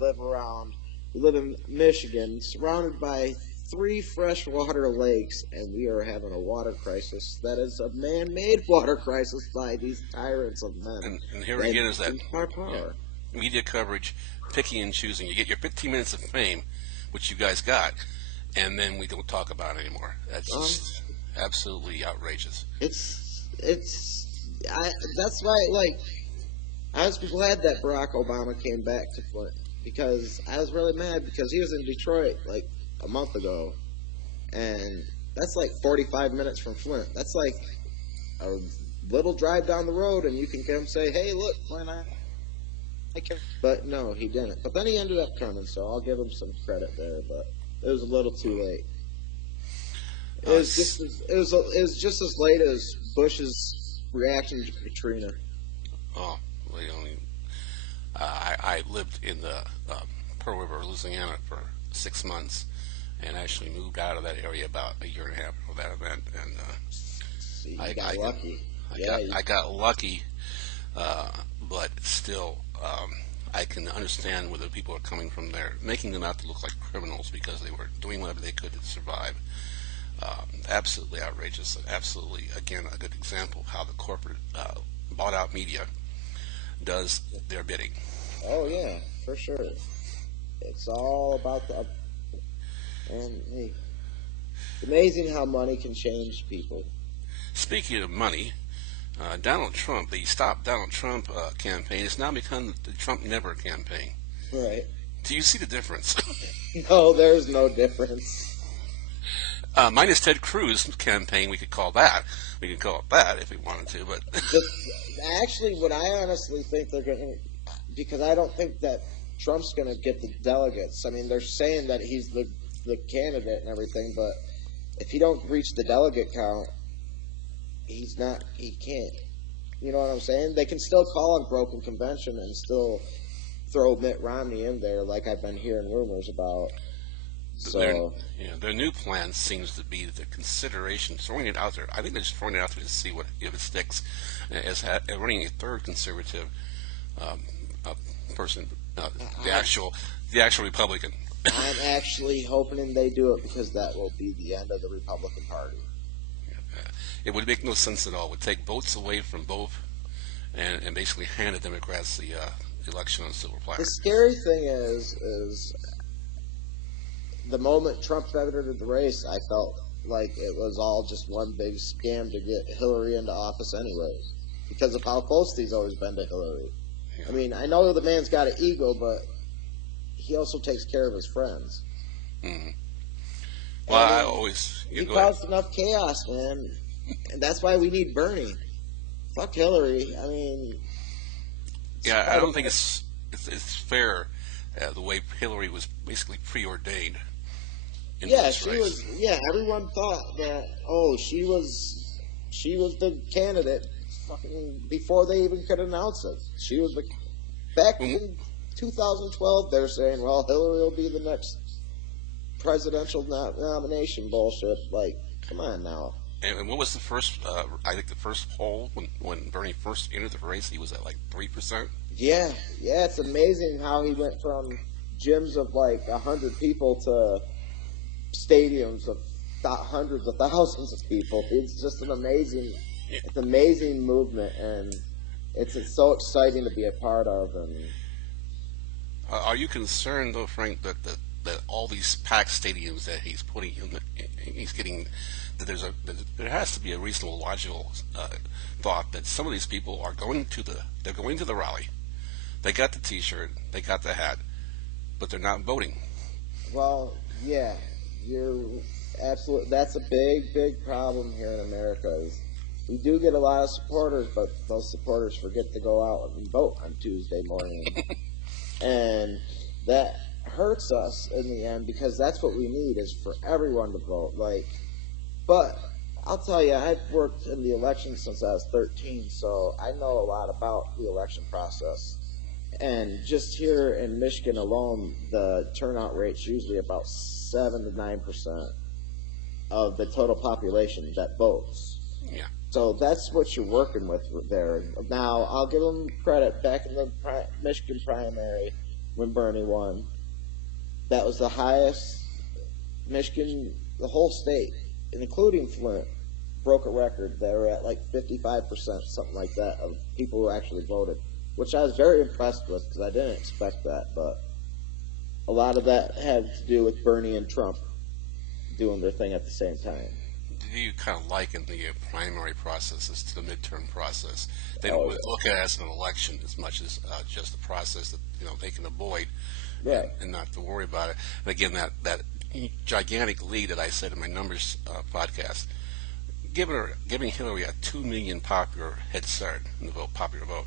we live in Michigan, surrounded by 3 freshwater lakes, and we are having a water crisis that is a man-made water crisis by these tyrants of men. And here again is that power. Media coverage, picking and choosing. You get your 15 minutes of fame, which you guys got, and then we don't talk about it anymore. That's just absolutely outrageous. That's why, like, I was glad that Barack Obama came back to Flint, because I was really mad because he was in Detroit like a month ago, and that's like 45 minutes from Flint. That's like a little drive down the road, and you can come say, "Hey, look, Flint, I can." But no, he didn't. But then he ended up coming, so I'll give him some credit there. But it was a little too late. It was just as late as Bush's reaction to Katrina. Oh, well, I lived in the Pearl River, Louisiana, for 6 months, and actually moved out of that area about a year and a half before that event. And I got lucky. I got lucky, but still, I can understand where the people are coming from there, making them out to look like criminals because they were doing whatever they could to survive. Absolutely outrageous. Absolutely, again, a good example of how the corporate bought-out media does their bidding. Oh yeah, for sure. It's all about the. And hey, it's amazing how money can change people. Speaking of money, Donald Trump, the Stop Donald Trump campaign, has now become the Trump Never campaign. Right. Do you see the difference? No, there's no difference. Minus Ted Cruz campaign, we could call that. We could call it that if we wanted to, but actually, what I honestly think they're going to, because I don't think that Trump's going to get the delegates. I mean, they're saying that he's the candidate and everything, but if he don't reach the delegate count, he can't. You know what I'm saying? They can still call a broken convention and still throw Mitt Romney in there, like I've been hearing rumors about. So their new plan seems to be the consideration, throwing it out there. I think they're just throwing it out there to see if it sticks, as running a third conservative person, the actual Republican. I'm actually hoping they do it because that will be the end of the Republican Party. It would make no sense at all. It would take votes away from both and basically hand the Democrats the election on a silver platter. The scary thing is the moment Trump entered the race, I felt like it was all just one big scam to get Hillary into office anyway, because of how close he's always been to Hillary. Yeah. I mean, I know the man's got an ego, but he also takes care of his friends. Mm-hmm. Well, he caused enough chaos, man, and that's why we need Bernie. Fuck Hillary. I mean, yeah, I don't think it's fair the way Hillary was basically preordained. Yeah, she was. Yeah, everyone thought that. Oh, she was the candidate fucking before they even could announce it. She was back in 2012. They're saying, well, Hillary will be the next presidential nomination. Bullshit. Like, come on now. And what was the first? I think the first poll when Bernie first entered the race, he was at like 3%. Yeah. It's amazing how he went from gyms of like 100 people to stadiums of hundreds of thousands of people. It's just an amazing movement, and it's so exciting to be a part of. And are you concerned though, Frank, that all these packed stadiums that he's putting in, he's getting, that there has to be a reasonable, logical thought that some of these people are going to the rally, they got the T-shirt, they got the hat, but they're not voting. Well, yeah. You're absolutely. That's a big problem here in America. Is we do get a lot of supporters, but those supporters forget to go out and vote on Tuesday morning, and that hurts us in the end because that's what we need is for everyone to vote. Like, but I'll tell you, I've worked in the election since I was 13, so I know a lot about the election process. And just here in Michigan alone, the turnout rate's usually about 7 to 9% of the total population that votes. Yeah. So that's what you're working with there. Now, I'll give them credit. Back in the Michigan primary, when Bernie won. That was the highest. Michigan, the whole state, including Flint, broke a record. They were at like 55%, something like that, of people who actually voted, which I was very impressed with because I didn't expect that. But a lot of that had to do with Bernie and Trump doing their thing at the same time. Do you kind of liken the primary processes to the midterm process? They don't Oh, really look at it as an election as much as just a process that they can avoid right. and not to worry about it. And again, that gigantic lead that I said in my numbers podcast, giving Hillary a 2 million popular head start in the popular vote,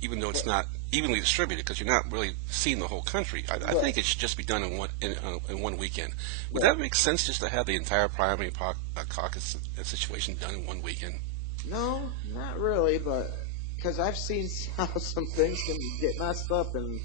even though it's not evenly distributed because you're not really seeing the whole country. I think it should just be done in one weekend. Would that make sense just to have the entire primary caucus situation done in one weekend? No, not really, but because I've seen how some things can get messed up, and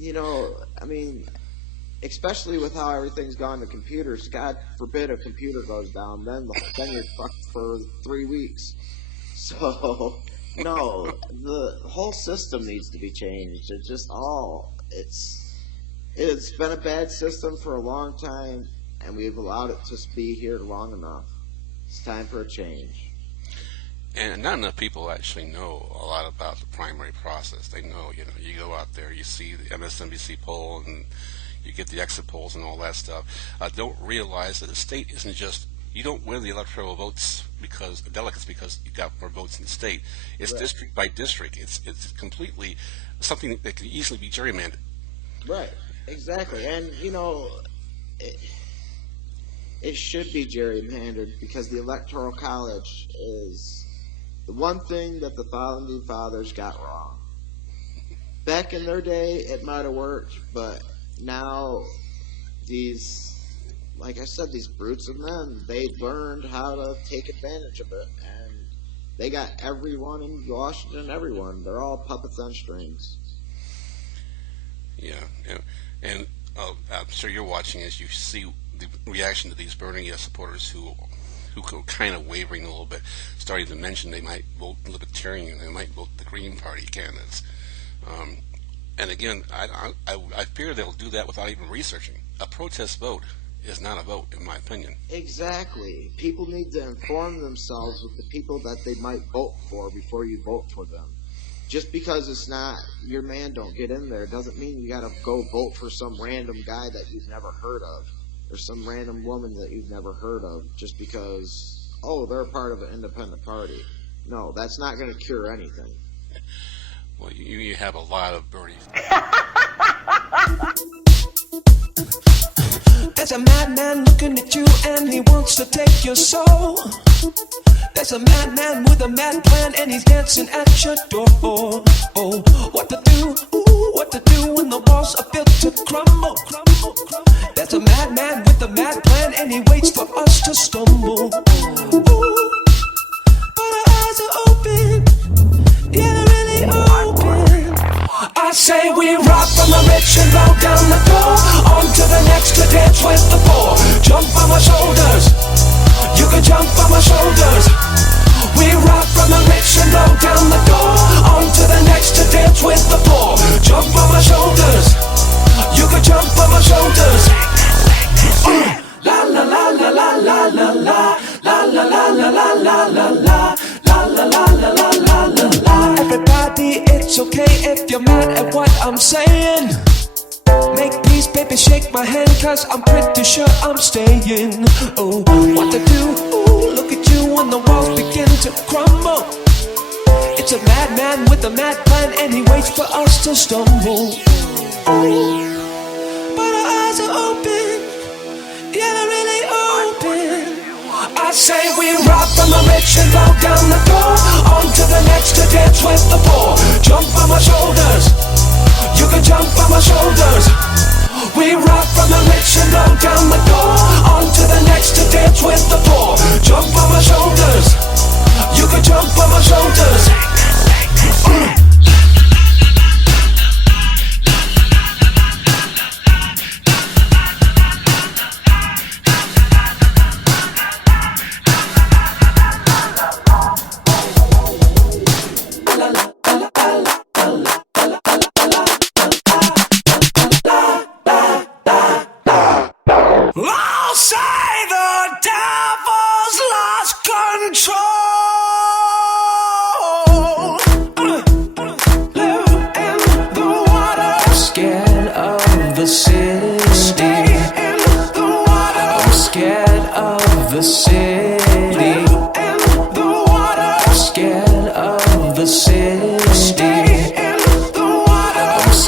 I mean, especially with how everything's gone to computers. God forbid a computer goes down, then you're fucked for 3 weeks. So no, the whole system needs to be changed. It's been a bad system for a long time, and we've allowed it to be here long enough. It's time for a change. And not enough people actually know a lot about the primary process. They know, you go out there, you see the MSNBC poll, and you get the exit polls and all that stuff. Don't realize that the state isn't just, you don't win the electoral votes delegates because you got more votes in the state. It's right. District by district. It's completely something that can easily be gerrymandered. Right, exactly. And, it should be gerrymandered because the Electoral College is the one thing that the founding fathers got wrong. Back in their day, it might have worked, but now like I said, these brutes of men, they learned how to take advantage of it, and they got everyone in Washington, everyone. They're all puppets on strings. Yeah, and I'm sure you're watching as you see the reaction to these Bernie supporters who are kind of wavering a little bit, starting to mention they might vote Libertarian, they might vote the Green Party candidates. And again, I fear they'll do that without even researching. A protest vote is not a vote, in my opinion. Exactly. People need to inform themselves with the people that they might vote for before you vote for them. Just because it's not your man, don't get in there, doesn't mean you gotta go vote for some random guy that you've never heard of, or some random woman that you've never heard of, just because, they're a part of an independent party. No, that's not gonna cure anything. Well, you have a lot of Bernie. There's a madman looking at you and he wants to take your soul. There's a madman with a mad plan and he's dancing at your door. Oh, what to do? Ooh, what to do when the walls are built to crumble? There's a madman with a mad plan and he waits for us to stumble. Ooh, but our eyes are open. Yeah, they're really open. I say we rock from the rich and roll down the door. On to the next to dance with the poor. Jump on my shoulders. You can jump on my shoulders. We rock from the rich and roll down the door. On to the next to dance with the poor. Jump on my shoulders. You can jump on my shoulders. La la la la la la la la. La la la la la la la la. La la la la la la la la. Everybody, it's okay if you're mad at what I'm saying. Make peace, baby, shake my hand, cause I'm pretty sure I'm staying. Oh, what to do? Ooh, look at you when the walls begin to crumble. It's a madman with a mad plan and he waits for us to stumble. Oh, but our eyes are open. Yeah, they're really open. I say we rock from the rich and roll down the door. On to the next to dance with the poor. Jump on my shoulders. You can jump on my shoulders. We rock from the rich and roll down the door. On to the next to dance with the poor. Jump on my shoulders. You can jump on my shoulders.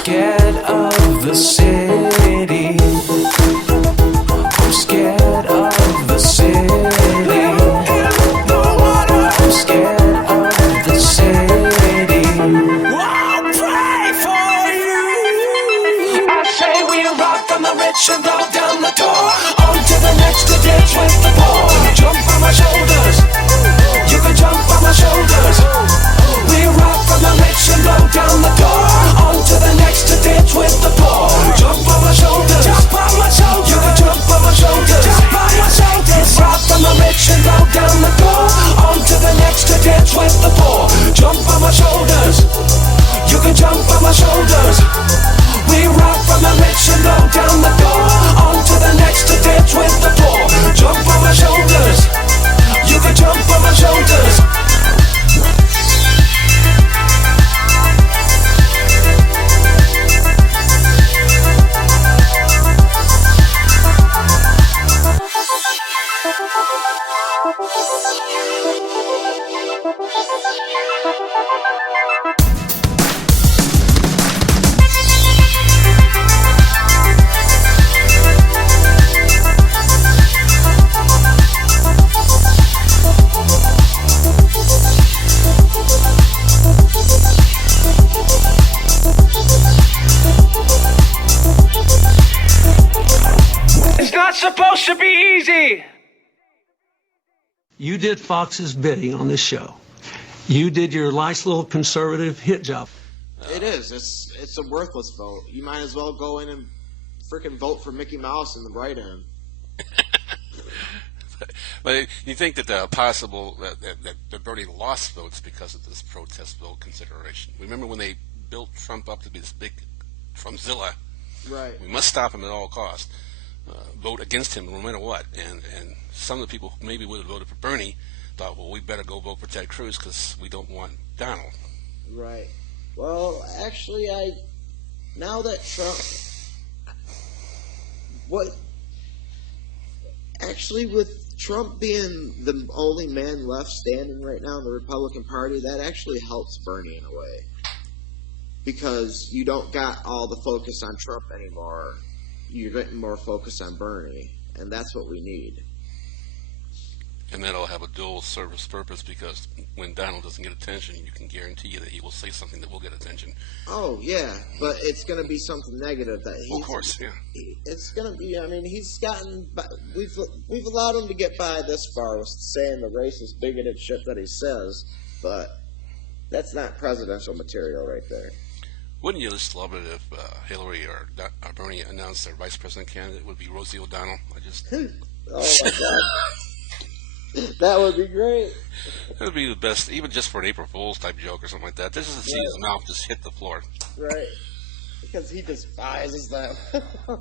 scared of the city. I'm scared of the city. I'm scared of the city. I'll pray for you. I say we rock from the rich and roll down the door. On to the next to dance with the poor. Jump on my shoulders. You can jump on my shoulders. We rock from the rich and roll down the door. On to the next to dance with the poor. Jump on my shoulders. Jump on my shoulders. You can jump on my shoulders. Jump on my shoulders. Rock from the rich and roll down the door. On to the next to dance with the poor. Jump on my shoulders. You can jump on my shoulders. We rock from the rich and roll down the door. On to the next to dance with the poor. Jump on my shoulders. You can jump on my shoulders. It's not supposed to be easy. You did Fox's bidding on this show. You did your nice little conservative hit job. It is. It's a worthless vote. You might as well go in and freaking vote for Mickey Mouse in the write-in. But you think that the possible that Bernie lost votes because of this protest vote consideration? Remember when they built Trump up to be this big Trumpzilla? Right. We must stop him at all costs. Vote against him no matter what. And some of the people who maybe would have voted for Bernie thought, well, we better go vote for Ted Cruz because we don't want Donald. Right. Well, actually, now that Trump, with Trump being the only man left standing right now in the Republican Party, that actually helps Bernie in a way. Because you don't got all the focus on Trump anymore. You're getting more focus on Bernie, and that's what we need. And that'll have a dual service purpose because when Donald doesn't get attention, you can guarantee you that he will say something that will get attention. Oh, yeah, but it's going to be something negative that he's... Of course, yeah. It's going to be, I mean, he's gotten... We've allowed him to get by this far with saying the racist, bigoted shit that he says, but that's not presidential material right there. Wouldn't you just love it if Hillary or Bernie announced their vice president candidate would be Rosie O'Donnell? Oh, my God. That would be great. That would be the best, even just for an April Fool's type joke or something like that. This is to see his mouth just hit the floor. Right. Because he despises them.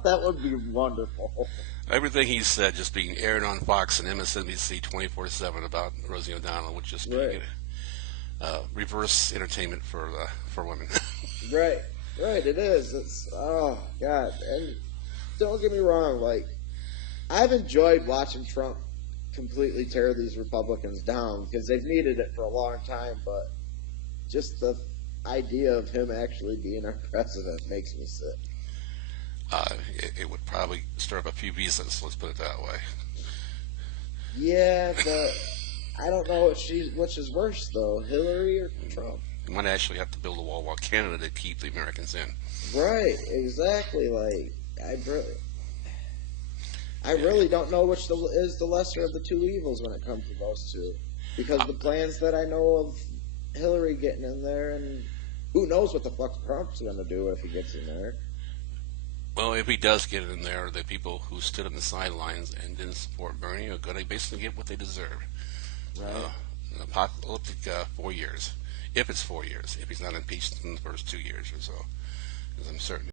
That would be wonderful. Everything he said just being aired on Fox and MSNBC 24/7 about Rosie O'Donnell would just be reverse entertainment for women. Right. Right, it is. It's, oh, God. And don't get me wrong, like, I've enjoyed watching Trump completely tear these Republicans down because they've needed it for a long time, but just the idea of him actually being our president makes me sick. It would probably stir up a few visas, let's put it that way. Yeah, but I don't know which is worse, though, Hillary or Trump. You might actually have to build a wall while Canada to keep the Americans in. Right, exactly. Like, I really don't know which is the lesser of the two evils when it comes to those two. Because the plans that I know of Hillary getting in there, and who knows what the fuck Trump's going to do if he gets in there. Well, if he does get in there, the people who stood on the sidelines and didn't support Bernie are going to basically get what they deserve. Right. An apocalyptic 4 years. If it's 4 years. If he's not impeached in the first 2 years or so. Because I'm certain